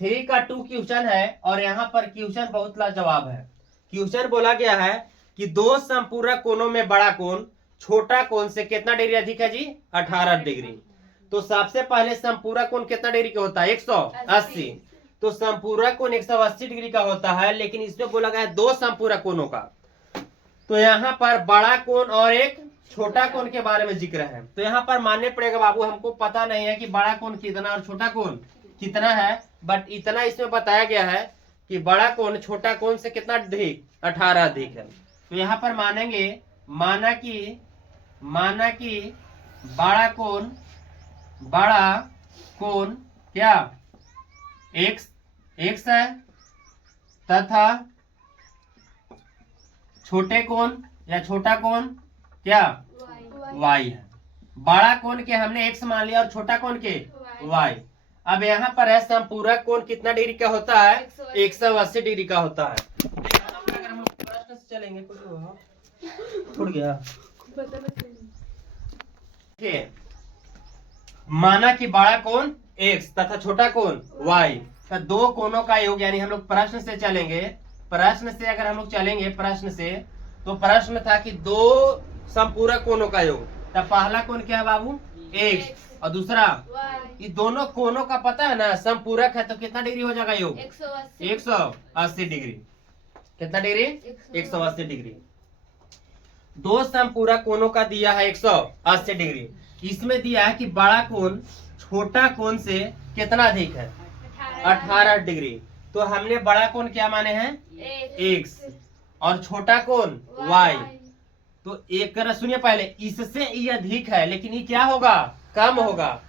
3 का 2 क्वेश्चन है और यहाँ पर क्वेश्चन बहुत लाजवाब है। क्वेश्चन बोला गया है कि दो संपूरक कोणों में बड़ा कोण छोटा कोण से कितना डिग्री अधिक है जी? 18 डिग्री। तो सबसे पहले संपूरक कोण कितना डिग्री का होता है? 180। तो संपूरक कोण 180 डिग्री का होता है, लेकिन इसमें बोला गया है दो संपूरक कोणों का। तो यहाँ पर बड़ा कोण और एक छोटा कोण के बारे में जिक्र है। तो यहाँ पर मानने पड़ेगा बाबू, हमको पता नहीं है कि बड़ा कोण कितना और छोटा कोण कितना है, बट इतना इसमें बताया गया है कि बड़ा कोण छोटा कोण से कितना अधिक? 18 अधिक है। तो यहाँ पर मानेंगे, माना कि बड़ा कोण क्या x है तथा छोटे कोण या छोटा कोण क्या? y है। बड़ा कोण के हमने x मान लिया और छोटा कोण के y। अब यहाँ पर है संपूरक कोण कितना डिग्री का होता है? 180 डिग्री का होता है। अगर हम लोग प्रश्न से चलेंगे, कुछ छूट गया। माना कि बड़ा कोण x तथा छोटा कोण y का दो कोणों का योग, यानी हम लोग प्रश्न से चलेंगे। प्रश्न से अगर हम लोग चलेंगे प्रश्न से, तो प्रश्न था कि दो संपूरक कोणों का योग। तब पहला कोण क्या है बाबू? x और दूसरा ये दोनों कोणों का पता है ना, संपूरक है तो कितना डिग्री हो जाएगा योग? 180 डिग्री। कितना डिग्री? 180 डिग्री। दो संपूरक कोणों का दिया है 180 डिग्री। इसमें दिया है कि बड़ा कोण छोटा कोण से कितना अधिक है? 18 डिग्री। तो हमने बड़ा कोण क्या माने हैं? x और छोटा कोण y। तो एक सुनिए पहले, इससे ये अधिक है, लेकिन ये क्या होगा? कम होगा।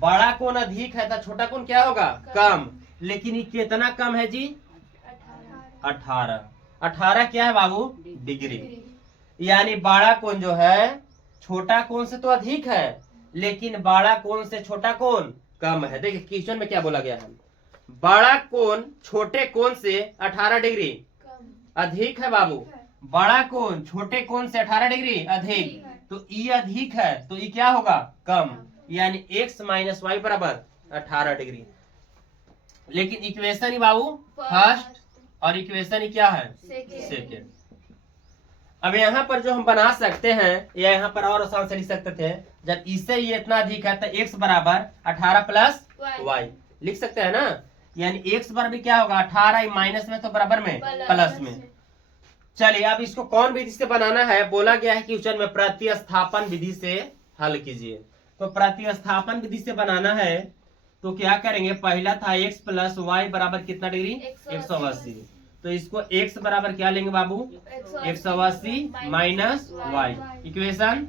बड़ा कोण अधिक है तो छोटा कोण क्या होगा? कम। लेकिन ये कितना कम है जी? 18 क्या है बाबू? डिग्री। यानी बड़ा कोण जो है छोटा कोण से तो अधिक है, लेकिन बड़ा कोण से छोटा कोण कम है। देखिए क्वेश्चन में क्या बोला गया है, बड़ा कोण छोटे कोण से 18 डिग्री अधिक है बाबू। बड़ा कोण छोटे कोण से 18 डिग्री अधिक, तो ई अधिक है तो ई क्या होगा? कम। यानी x माइनस वाई बराबर 18 डिग्री। लेकिन इक्वेशन ही बाबू फर्स्ट और इक्वेशन ही क्या है? सेकेंड। अब यहाँ पर जो हम बना सकते हैं, या यहाँ पर और आसान से लिख सकते थे, जब इससे ये इतना अधिक है तो x बराबर 18 प्लस y लिख सकते हैं ना। यानी x बराबर क्या होगा? 18 माइनस में तो बराबर में प्लस में। चलिए अब इसको कौन विधि से बनाना है? बोला गया है क्वेश्चन में प्रतिस्थापन विधि से हल कीजिए। तो प्रतिस्थापन विधि से बनाना है तो क्या करेंगे? पहला था x प्लस वाई बराबर कितना डिग्री? 180। तो इसको x बराबर क्या लेंगे बाबू? 180 minus y. Equation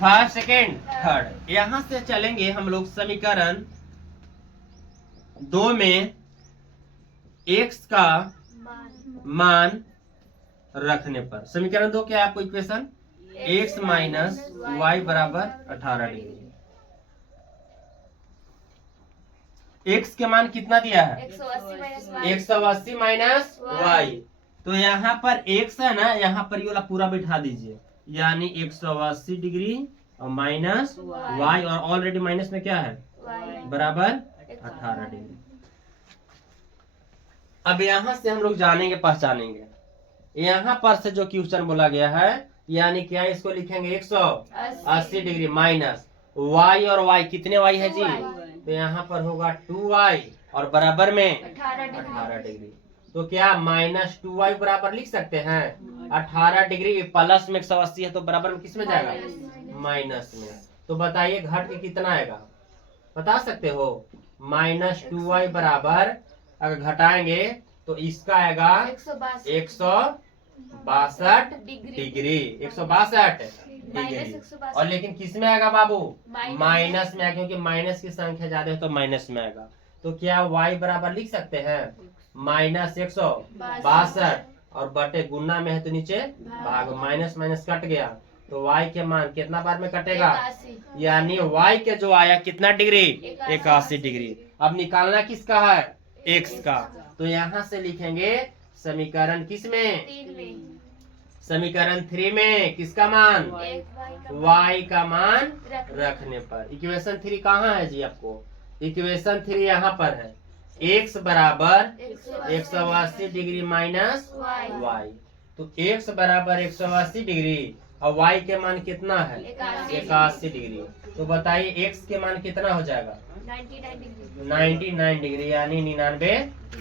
first second third. यहां से चलेंगे हम लोग समीकरण 2 में x का मान रखने पर। समीकरण 2 क्या है आपको? इक्वेशन x माइनस वाई बराबर 18 डिग्री। x के मान कितना दिया है? 180 माइनस वाई। तो यहाँ पर x है ना, यहाँ पर ये वाला पूरा बिठा दीजिए, यानी 180 डिग्री और माइनस y, और ऑलरेडी माइनस में क्या है? बराबर 18 डिग्री। अब यहाँ से हम लोग जानेंगे पहचानेंगे। यहाँ पर से जो क्वेश्चन बोला गया है, यानी क्या इसको लिखेंगे? 180 डिग्री माइनस y, और y कितने y है जी? तो यहाँ पर होगा 2y और बराबर में 18 डिग्री। तो क्या माइनस 2y बराबर लिख सकते हैं? 18 डिग्री प्लस में 180 है तो बराबर में किस में जाएगा? माइनस में। तो बताइए घट के कितना आएगा? बता सकते हो? माइनस 2y बराबर अगर घटाएंगे तो इसका आएगा 162 डिग्री। 162 डिग्री। और लेकिन किस में आएगा बाबू? माइनस में आएगा, क्योंकि माइनस की संख्या ज्यादा है तो माइनस में आएगा। तो क्या y बराबर लिख सकते हैं? माइनस 162 और बटे गुना में है तो नीचे भाग, माइनस माइनस कट गया तो y के मान कितना बार में कटेगा? यानी y के जो आया कितना डिग्री? 81 डिग्री। अब निकालना किसका है? x का। तो यहाँ से लिखेंगे समीकरण किस में? समीकरण 3 में किसका मान? y का मान रखने पर। इक्वेशन 3 कहाँ है जी आपको? इक्वेशन 3 यहाँ पर है, x बराबर 180 डिग्री माइनस y। तो x बराबर 180 डिग्री और y के मान कितना है 81 डिग्री। तो बताइए x के मान कितना हो जाएगा 99 डिग्री यानी 99